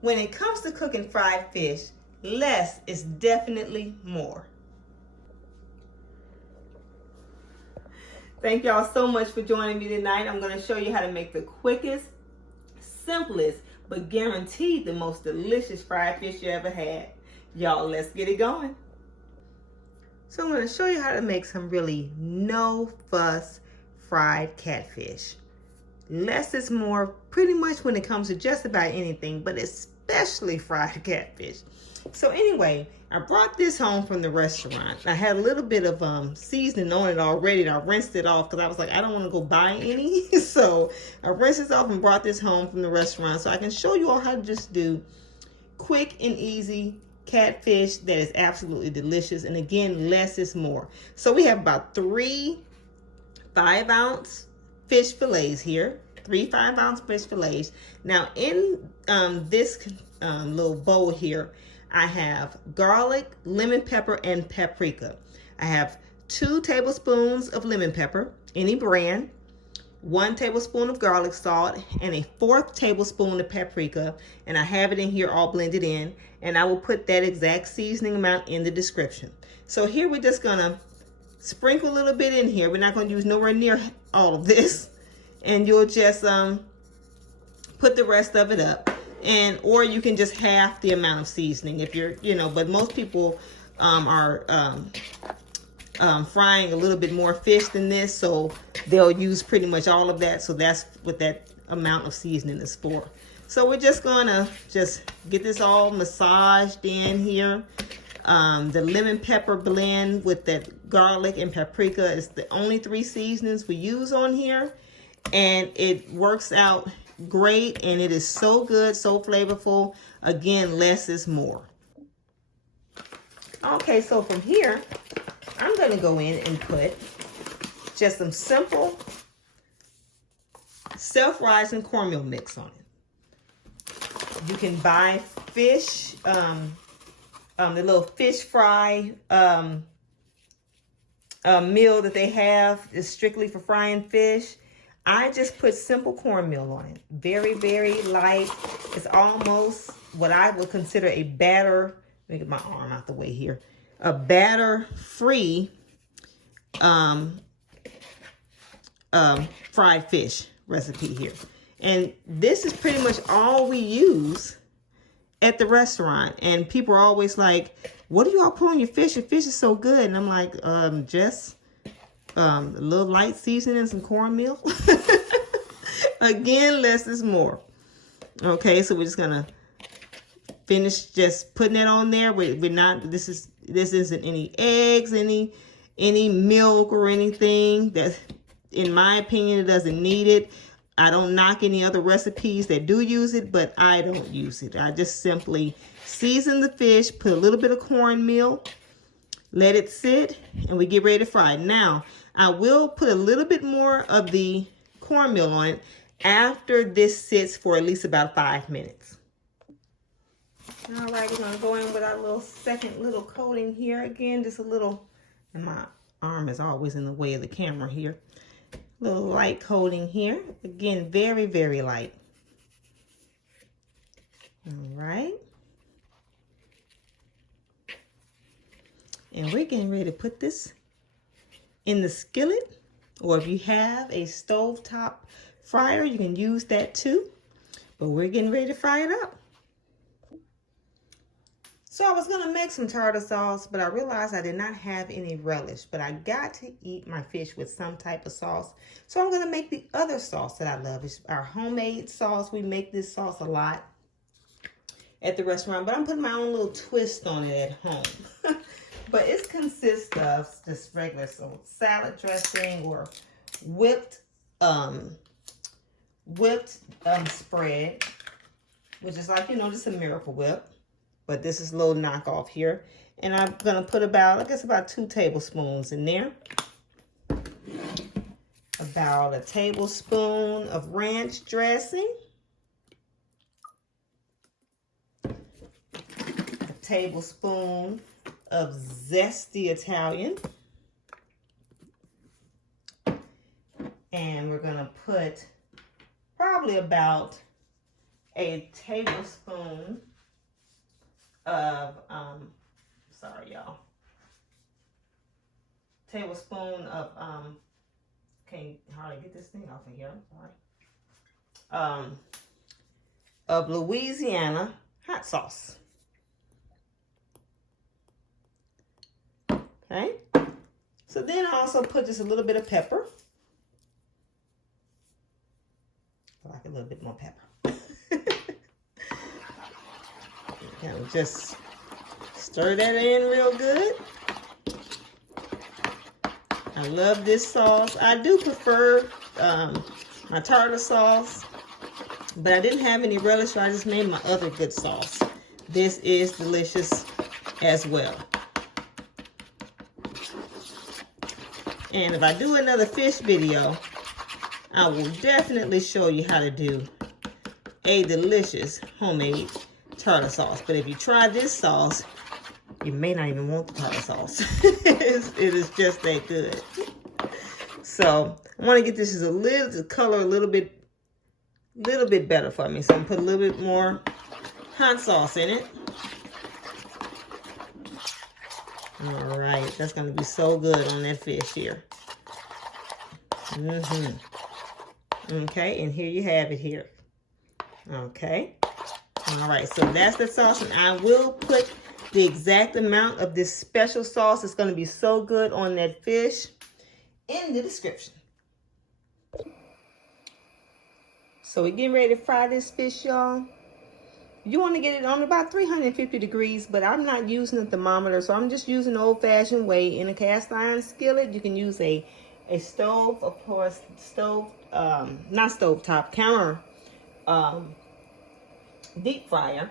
When it comes to cooking fried fish, less is definitely more. Thank y'all so much for joining me tonight. I'm going to show you how to make the quickest, simplest, but guaranteed the most delicious fried fish you ever had. Y'all, let's get it going. So I'm going to show you how to make some really no fuss fried catfish. Less is more pretty much when it comes to just about anything, but especially fried catfish. So anyway, I brought this home from the restaurant. I had a little bit of seasoning on it already, and I rinsed it off because I was like, I don't want to go buy any. So I rinsed this off and brought this home from the restaurant so I can show you all how to just do quick and easy catfish that is absolutely delicious. And again, less is more. So we have about 3 5-ounce fish fillets here. 3 5-ounce fish fillets. Now in this little bowl here, I have garlic, lemon pepper, and paprika. I have 2 tablespoons of lemon pepper, any brand, 1 tablespoon of garlic salt, and a 1/4 tablespoon of paprika. And I have it in here all blended in. And I will put that exact seasoning amount in the description. So here we're just gonna sprinkle a little bit in here. We're not gonna use nowhere near all of this. And you'll just put the rest of it up. And or you can just half the amount of seasoning if you're, but most people are frying a little bit more fish than this, so they'll use pretty much all of that. So that's what that amount of seasoning is for. So we're just gonna get this all massaged in here. The lemon pepper blend with that garlic and paprika is the only 3 seasonings we use on here, and it works out great, and it is so good, so flavorful. Again, less is more. Okay, so from here, I'm going to go in and put just some simple self-rising cornmeal mix on it. You can buy fish, the little fish fry meal that they have is strictly for frying fish. I just put simple cornmeal on it. Very, very light. It's almost what I would consider a batter. Let me get my arm out the way here. A batter-free fried fish recipe here. And this is pretty much all we use at the restaurant. And people are always like, what do you all put on your fish? Your fish is so good. And I'm like, just a little light seasoning and some cornmeal. Again, less is more. Okay, so we're just gonna finish just putting it on there. We're not. This isn't any eggs, any milk or anything. That, in my opinion, it doesn't need it. I don't knock any other recipes that do use it, but I don't use it. I just simply season the fish, put a little bit of cornmeal, let it sit, and we get ready to fry it. Now, I will put a little bit more of the cornmeal on it after this sits for at least about 5 minutes. All right, we're going to go in with our little second little coating here. Again, just a little, and my arm is always in the way of the camera here. Little light coating here. Again, very, very light. All right. And we're getting ready to put this in the skillet, or if you have a stovetop fryer, you can use that too. But we're getting ready to fry it up. So I was gonna make some tartar sauce, but I realized I did not have any relish, but I got to eat my fish with some type of sauce. So I'm gonna make the other sauce that I love. It's our homemade sauce. We make this sauce a lot at the restaurant, but I'm putting my own little twist on it at home. But it consists of just regular salad dressing or whipped spread, which is like, just a Miracle Whip. But this is a little knockoff here. And I'm going to put about 2 tablespoons in there. About a tablespoon of ranch dressing. A tablespoon of zesty Italian. And we're going to put probably about a tablespoon of, sorry y'all, tablespoon of, can't hardly get this thing off of here, I'm sorry, of Louisiana hot sauce. Okay, so then I also put just a little bit of pepper. I like a little bit more pepper. Kind of just stir that in real good. I love this sauce. I do prefer my tartar sauce, but I didn't have any relish, so I just made my other good sauce. This is delicious as well. And if I do another fish video, I will definitely show you how to do a delicious homemade tartar sauce. But if you try this sauce, you may not even want the tartar sauce. It is just that good. So I want to get this the color a little bit better for me. So I'm gonna put a little bit more hot sauce in it. All right, that's gonna be so good on that fish here. Okay, and here you have it here. Okay. All right, so that's the sauce, and I will put the exact amount of this special sauce. It's going to be so good on that fish in the description. So we're getting ready to fry this fish, y'all. You want to get it on about 350 degrees, but I'm not using a thermometer, so I'm just using the old-fashioned way. In a cast iron skillet, you can use a stove, of course, not stove top, counter deep fryer.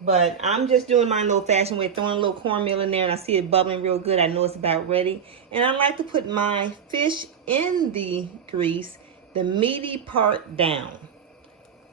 But I'm just doing mine the old-fashioned way, throwing a little cornmeal in there, and I see it bubbling real good. I know it's about ready. And I like to put my fish in the grease, the meaty part down,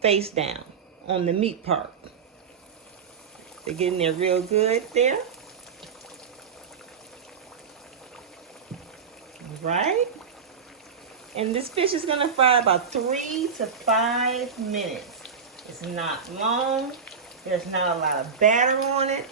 face down on the meat part. They're getting there real good there. Right? And this fish is going to fry about 3 to 5 minutes. It's not long. There's not a lot of batter on it.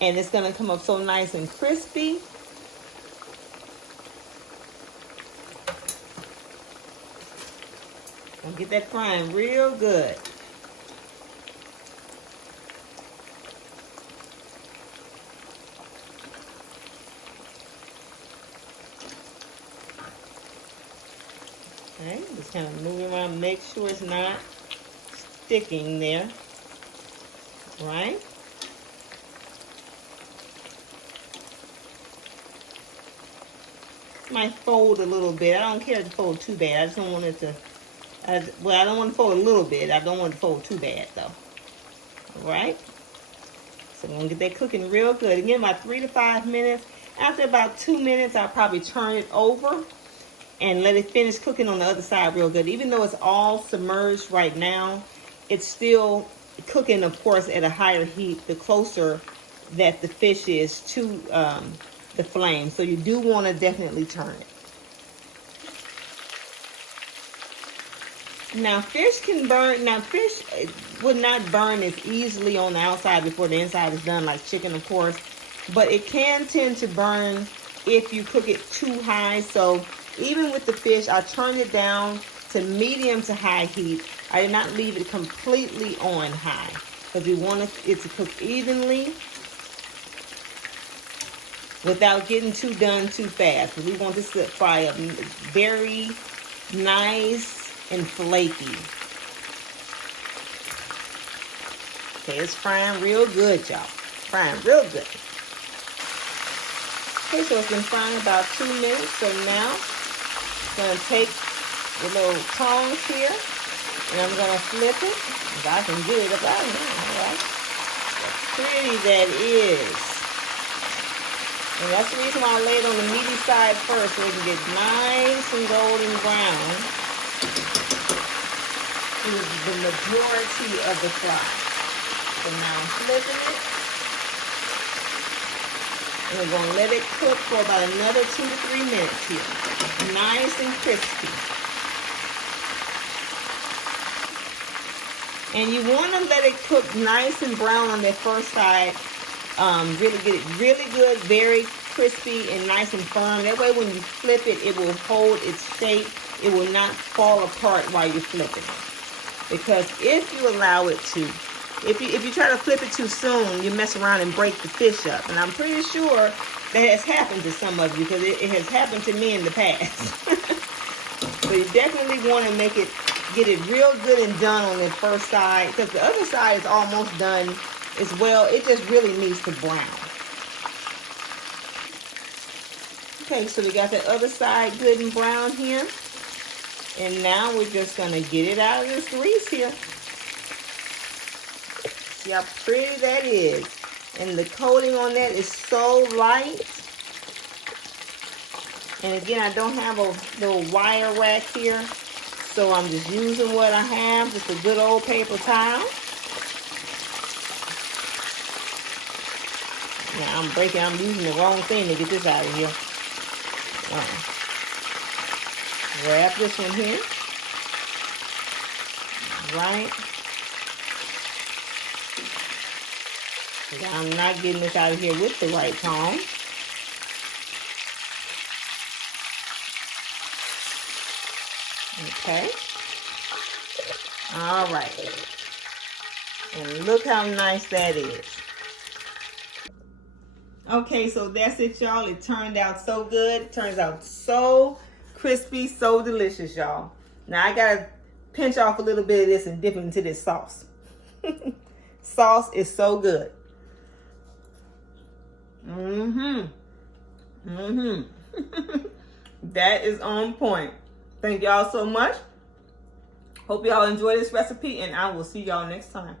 And it's going to come up so nice and crispy. I'll get that frying real good. Okay, just kind of move around, make sure it's not sticking there. Right? Might fold a little bit. I don't care to fold too bad. I just don't want it to, well, I don't want to fold a little bit. I don't want to fold too bad though. All right? So I'm going to get that cooking real good. Again, about 3 to 5 minutes. After about 2 minutes, I'll probably turn it over and let it finish cooking on the other side real good. Even though it's all submerged right now, it's still cooking, of course, at a higher heat the closer that the fish is to the flame. So you do want to definitely turn it. Now fish can burn. Now fish would not burn as easily on the outside before the inside is done, like chicken, of course. But it can tend to burn if you cook it too high. So even with the fish, I turned it down to medium to high heat. I did not leave it completely on high because we want it to cook evenly without getting done too fast. We want this to fry up very nice and flaky. Okay, it's frying real good, y'all. Frying real good. Okay, so it's been frying about 2 minutes. So now I'm going to take the little tongs here and I'm going to flip it. If I can get it about now, all right? How pretty that is. And that's the reason why I laid on the meaty side first, so it can get nice and golden brown through the majority of the fry. So now I'm flipping it. And we're going to let it cook for about another 2 to 3 minutes here. Nice and crispy. And you want to let it cook nice and brown on that first side. Really get it really good, very crispy and nice and firm. That way when you flip it, it will hold its shape. It will not fall apart while you're flipping it. Because if you allow it to, if you try to flip it too soon, you mess around and break the fish up. And I'm pretty sure that has happened to some of you, because it has happened to me in the past. So you definitely want to get it real good and done on the first side, because the other side is almost done as well. It just really needs to brown. Okay, so we got the other side good and brown here. And now we're just going to get it out of this grease here. See how pretty that is. And the coating on that is so light. And again, I don't have a little wire rack here, so I'm just using what I have, just a good old paper towel. Now I'm using the wrong thing to get this out of here. Grab this one here. Right. I'm not getting this out of here with the right palm. Okay. All right. And look how nice that is. Okay, so that's it, y'all. It turned out so good. It turns out so crispy, so delicious, y'all. Now I gotta pinch off a little bit of this and dip it into this sauce. Sauce is so good. That is on point. Thank y'all so much. Hope y'all enjoy this recipe, and I will see y'all next time.